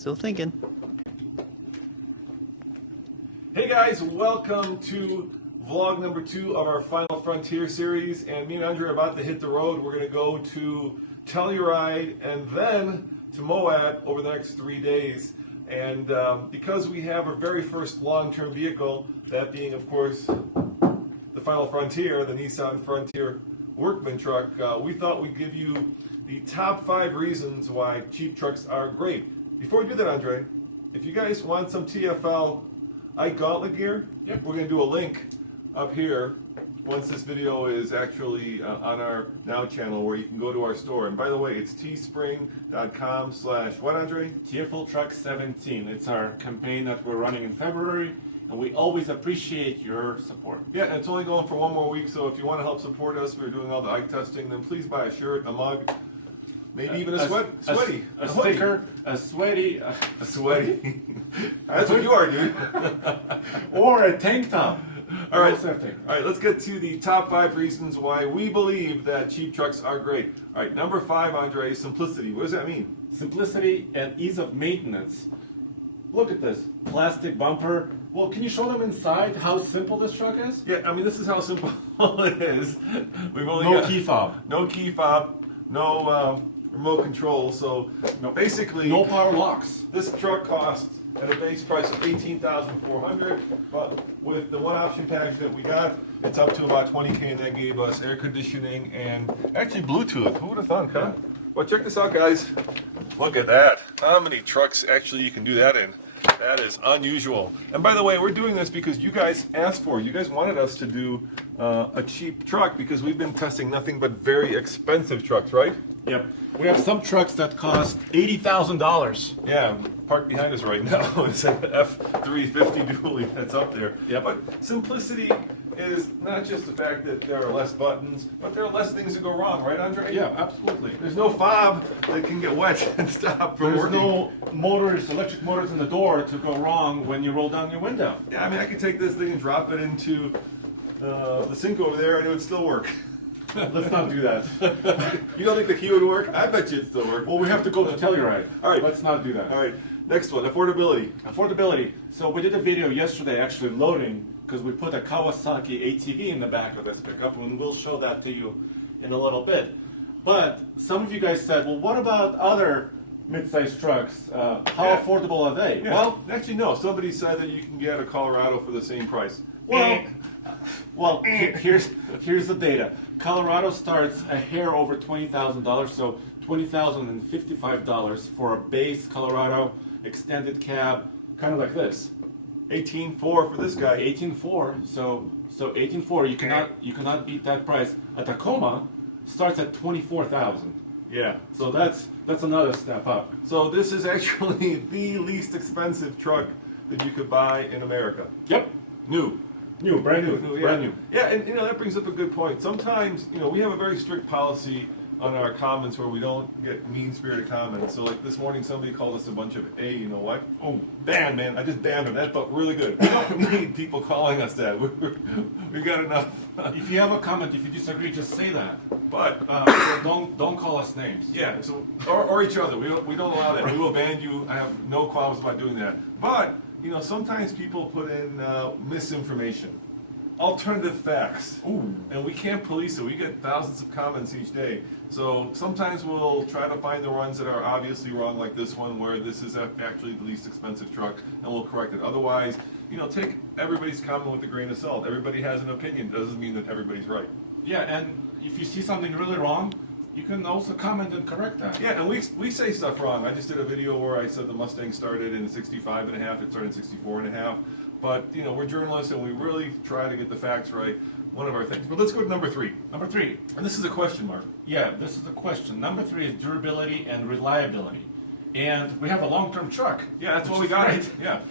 Still thinking. Hey guys, welcome to vlog number 2 of our Final Frontier series. And me and Andre are about to hit the road. We're going to go to Telluride and then to Moab over the next 3 days. And because we have our very first long-term vehicle, that being, of course, the Final Frontier, the Nissan Frontier Workman truck, we thought we'd give you the top 5 reasons why cheap trucks are great. Before we do that, Andre, if you guys want some TFL gauntlet gear, we're going to do a link up here once this video is actually on our Now channel, where you can go to our store. And by the way, it's teespring.com/what, Andre? TFL Truck 17. It's our campaign that we're running in February, and we always appreciate your support. Yeah, and it's only going for 1 more week, so if you want to help support us, we're doing all the eye testing, then please buy a shirt, a mug, maybe even a sweaty. A sticker, a sweaty. A sweaty. That's what you are, dude. Or a tank top. All right, let's get to the top 5 reasons why we believe that cheap trucks are great. All right, number 5, Andre, simplicity. What does that mean? Simplicity and ease of maintenance. Look at this plastic bumper. Well, can you show them inside how simple this truck is? Yeah, I mean, this is how simple it is. We've only No got key fob. No key fob, no remote control. So basically, no power locks. This truck costs at a base price of $18,400, but with the one option package that we got, it's up to about $20K, and that gave us air conditioning and actually Bluetooth. Who would have thought, huh? Well, check this out, guys. Look at that. How many trucks actually you can do that in? That is unusual. And by the way, we're doing this because you guys asked for it. You guys wanted us to do a cheap truck because we've been testing nothing but very expensive trucks, right? Yep. We have some trucks that cost $80,000. Yeah, parked behind us right now is an F350 dually that's up there. Yeah. But simplicity is not just the fact that there are less buttons, but there are less things that go wrong, right, Andre? Yeah, absolutely. There's no fob that can get wet and stop from There's working. no motors, electric motors in the door to go wrong when you roll down your window. Yeah, I mean, I could take this thing and drop it into the sink over there and it would still work. Let's not do that. You don't think the key would work? I bet you it'd still work. Well, we have to go to Telluride. All right. Let's not do that. All right, next one, affordability. Affordability. So we did a video yesterday actually loading, because we put a Kawasaki ATV in the back of this pickup, and we'll show that to you in a little bit. But some of you guys said, well, what about other mid-sized trucks? How affordable are they? Yeah. Well, actually, no. Somebody said that you can get a Colorado for the same price. Here's the data. Colorado starts a hair over $20,000, so $20,055 for a base Colorado extended cab, kind of like this. 18.4 for this guy. 18.4. So 18.4. You cannot beat that price. A Tacoma starts at 24,000. Yeah. So that's another step up. So this is actually the least expensive truck that you could buy in America. Yep. Brand new. Yeah. Brand new. Yeah, and that brings up a good point. Sometimes, we have a very strict policy on our comments where we don't get mean-spirited comments. So like this morning, somebody called us a bunch of you know what? Oh, banned, man. I just banned them. That felt really good. We don't need people calling us that. We've got enough. If you have a comment, if you disagree, just say that. But don't call us names. yeah, so or each other. We don't allow that. We will ban you. I have no qualms about doing that. But sometimes people put in misinformation, alternative facts, and we can't police it. We get thousands of comments each day. So sometimes we'll try to find the ones that are obviously wrong, like this one, where this is actually the least expensive truck, and we'll correct it. Otherwise, take everybody's comment with a grain of salt. Everybody has an opinion. Doesn't mean that everybody's right. Yeah, and if you see something really wrong, you can also comment and correct that. Yeah, and we say stuff wrong. I just did a video where I said the Mustang started in 65.5, it started in 64.5. But, we're journalists and we really try to get the facts right, one of our things. But let's go to number 3. Number 3. And this is a question mark. Yeah, this is a question. Number 3 is durability and reliability. And we have a long-term truck. Yeah, that's what we got. Great. Yeah.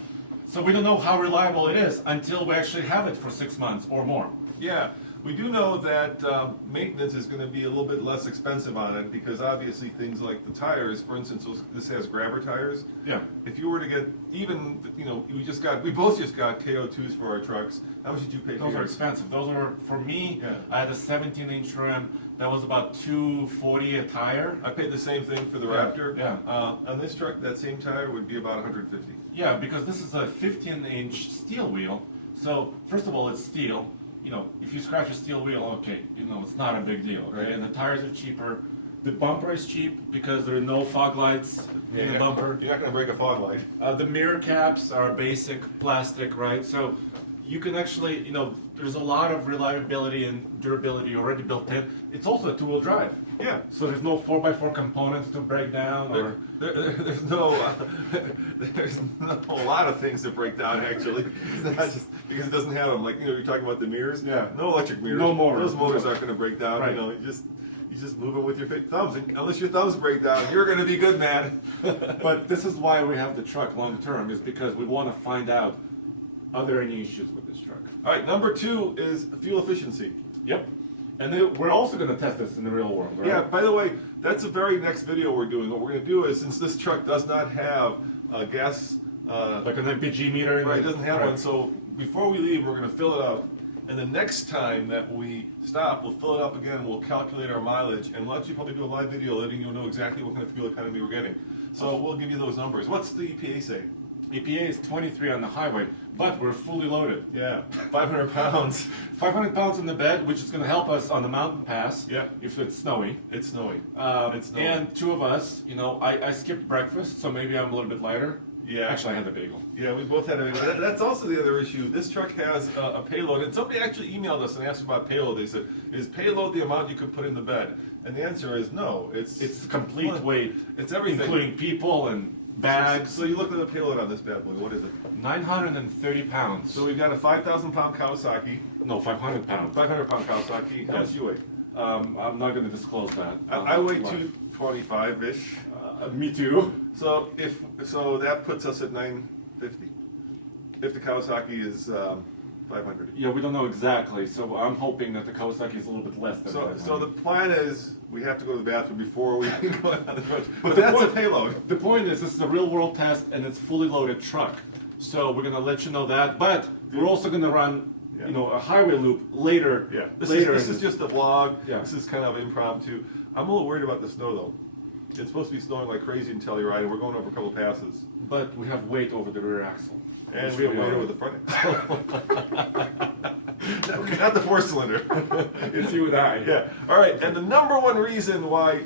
So we don't know how reliable it is until we actually have it for 6 months or more. Yeah. We do know that maintenance is going to be a little bit less expensive on it because obviously things like the tires, for instance, this has grabber tires. Yeah. If you were to get even, we both just got KO2s for our trucks. How much did you pay for Those are yours? expensive. Those are, for me, Yeah. I had a 17-inch rim. That was about $240 a tire. I paid the same thing for the Yeah, Raptor. yeah. On this truck, that same tire would be about 150. Yeah, because this is a 15-inch steel wheel. So, first of all, it's steel. If you scratch a steel wheel, okay, it's not a big deal, okay? Right. And the tires are cheaper. The bumper is cheap because there are no fog lights in the bumper. You're not going to break a fog light. The mirror caps are basic plastic, right? So you can actually, there's a lot of reliability and durability already built in. It's also a two-wheel drive. Yeah. So there's no 4x4 components to break down or... There's no a lot of things that break down actually. It's not just because it doesn't have them. Like you're talking about the mirrors. Yeah. No electric mirrors. No motors. Those motors aren't going to break down. Right. You just move them with your thumbs. And unless your thumbs break down, you're going to be good, man. But this is why we have the truck long term, is because we want to find out, are there any issues with this truck? All right. Number 2 is fuel efficiency. Yep. And then we're also going to test this in the real world, right? Yeah, by the way, that's the very next video we're doing. What we're going to do is, since this truck does not have gas, Like an MPG meter? right, it doesn't have Right. one, so before we leave, we're going to fill it up. And the next time that we stop, we'll fill it up again, we'll calculate our mileage, and we'll actually probably do a live video letting you know exactly what kind of fuel economy we're getting. So we'll give you those numbers. What's the EPA say? EPA is 23 on the highway, but we're fully loaded. Yeah, 500 pounds. 500 pounds in the bed, which is going to help us on the mountain pass. Yeah. If it's snowy. It's snowy. It's snowy. And two of us, I skipped breakfast, so maybe I'm a little bit lighter. Yeah. Actually, I had the bagel. Yeah, we both had a. That's also the other issue. This truck has a payload, and somebody actually emailed us and asked about payload. They said, "Is payload the amount you could put in the bed?" And the answer is no. It's the complete weight. It's everything, including people and bags. So you look at the payload on this bad boy. What is it? 930 pounds. So we've got a 5,000 pound Kawasaki, No, 500 pounds. 500 pound Kawasaki. How much Yes. do you weigh? I'm not going to disclose that. I weigh 225 ish. Me too. So that puts us at 950. If the Kawasaki is 500. Yeah, we don't know exactly, so I'm hoping that the Kawasaki is a little bit less than So 500. the plan is we have to go to the bathroom before we can go on the road. But the that's point- a payload. The point is, this is a real world test and it's fully loaded truck. So we're gonna let you know that, but we're also gonna run, Yeah. a highway loop later. Yeah, this later is in the- just a vlog. Yeah. This is kind of impromptu. I'm a little worried about the snow though. It's supposed to be snowing like crazy in Telluride, and we're going over a couple passes. But we have weight over the rear axle. And Which we have we weight are. over the front axle. Not the 4-cylinder. It's you and I. Yeah. All right. And the number one reason why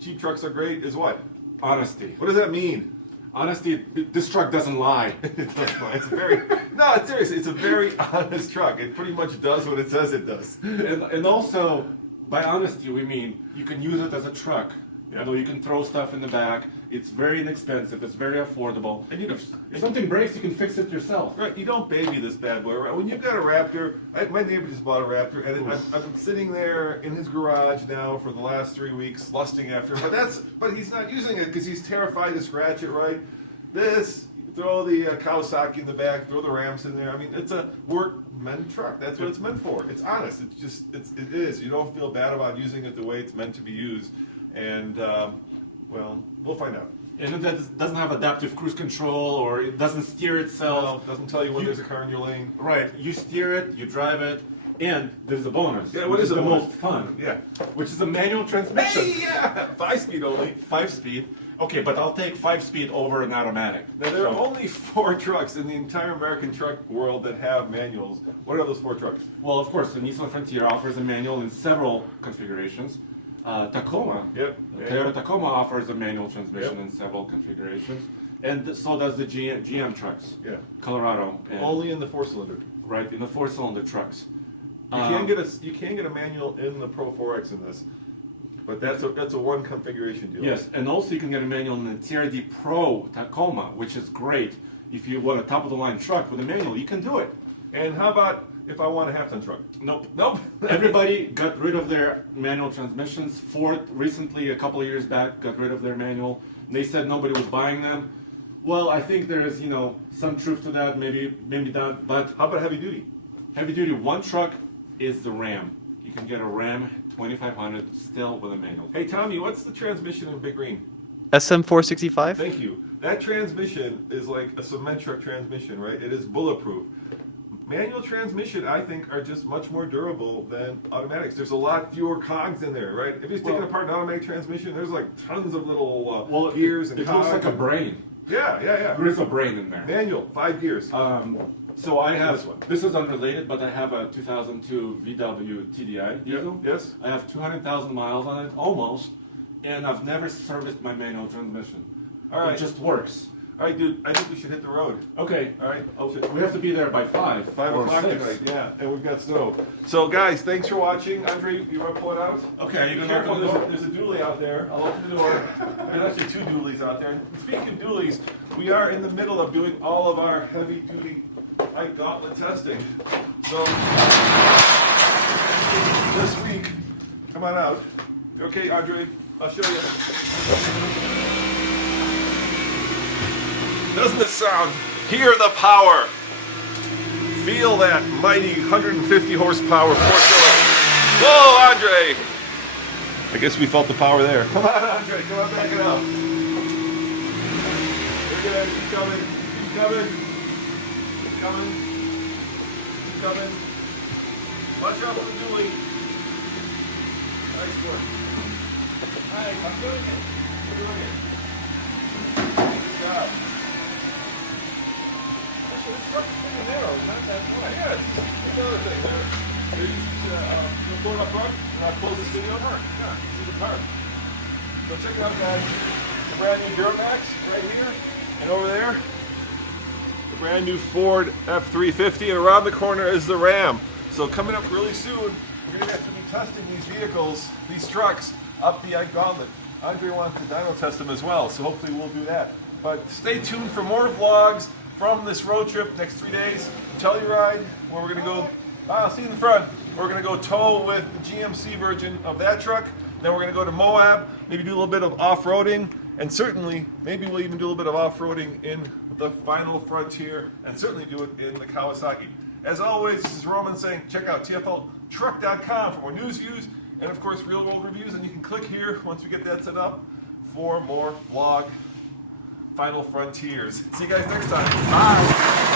cheap trucks are great is what? Honesty. What does that mean? Honesty, this truck doesn't lie. It's very no. It's seriously. It's a very honest truck. It pretty much does what it says it does. And also, by honesty, we mean you can use it as a truck. Yeah. You can throw stuff in the back. It's very inexpensive. It's very affordable. And you can- if something breaks, you can fix it yourself. Right, you don't baby this bad boy. Right? When you've got a Raptor, my neighbor just bought a Raptor, and I've been sitting there in his garage now for the last 3 weeks, lusting after it. But he's not using it because he's terrified to scratch it. Right? This, throw the Kawasaki in the back, throw the Rams in there. I mean, it's a workman truck. That's what it's meant for. It's honest. It is. You don't feel bad about using it the way it's meant to be used, and well, we'll find out. And it doesn't have adaptive cruise control, or it doesn't steer itself. Well, doesn't tell you when there's a car in your lane. Right, you steer it, you drive it, and there's a bonus. Yeah, what which is is the the bonus? most fun? Yeah. Which is a manual transmission. Hey, yeah, 5-speed only. 5-speed. Okay, but I'll take 5-speed over an automatic. Now, there are So- only 4 trucks in the entire American truck world that have manuals. What are those 4 trucks? Well, of course, the Nissan Frontier offers a manual in several configurations. Tacoma, Yep. Toyota Tacoma offers a manual transmission Yep. in several configurations, and so does the GM trucks. Yeah. Colorado, and, Only in the 4-cylinder. right in the 4-cylinder trucks. You can get a manual in the Pro 4X in this, but that's a one configuration deal. Yes, and also you can get a manual in the TRD Pro Tacoma, which is great. If you want a top-of-the-line truck with a manual, you can do it. And how about if I want a half-ton truck? Nope. Nope. Everybody got rid of their manual transmissions. Ford recently, a couple of years back, got rid of their manual. They said nobody was buying them. Well, I think there is, some truth to that. Maybe not. But How about heavy duty? heavy duty, one truck is the Ram. You can get a Ram 2500 still with a manual. Hey Tommy, what's the transmission in Big Green? SM465? Thank you. That transmission is like a cement truck transmission, right? It is bulletproof. Manual transmission, I think, are just much more durable than automatics. There's a lot fewer cogs in there, right? If you're taking apart an automatic transmission, there's like tons of little gears and it cogs. looks like a brain. Yeah. There is a brain in there. Manual, 5 gears. So I have, This one. this is unrelated, but I have a 2002 VW TDI diesel. Yes. I have 200,000 miles on it, almost, and I've never serviced my manual transmission. All right. It just works. All right, dude, I think we should hit the road. Okay. All right. We have to be there by 5. 5 or o'clock 6. tonight, yeah, and we've got snow. So, guys, thanks for watching. Andre, you want to pull it out? Okay, Be you're careful, gonna open there's a dually out there. I'll open the door. There's actually 2 dualies out there. Speaking of dualies, we are in the middle of doing all of our heavy-duty light gauntlet testing. So, this week, come on out. Okay, Andre, I'll show you. Doesn't it sound? Hear the power. Feel that mighty 150 horsepower 4-cylinder. Whoa, Andre! I guess we felt the power there. Come on, Andre, come on, back it up. Look at that, keep coming, keep coming. Keep coming. Keep coming. Watch out for the dually. Nice work. Nice, I'm doing it. I'm doing it. Good job. This truck is pretty narrow, it's not that wide. Yeah, it's another thing there. You'll pull it up front, and I'll close this video. Yeah, see the car. So check out that brand new Duramax right here, and over there, the brand new Ford F-350, and around the corner is the Ram. So coming up really soon, we're going to have to be testing these vehicles, these trucks, up the gauntlet. Andre wants to dyno test them as well, so hopefully we'll do that. But stay tuned for more vlogs from this road trip next 3 days. Telluride, where we're going to go, see in the front, we're going to go tow with the GMC version of that truck. Then we're going to go to Moab, maybe do a little bit of off-roading, and certainly, maybe we'll even do a little bit of off-roading in the final frontier, and certainly do it in the Kawasaki. As always, this is Roman saying, check out tfltruck.com for more news, views, and of course, real-world reviews, and you can click here once we get that set up for more vlog Final Frontiers. See you guys next time. Bye.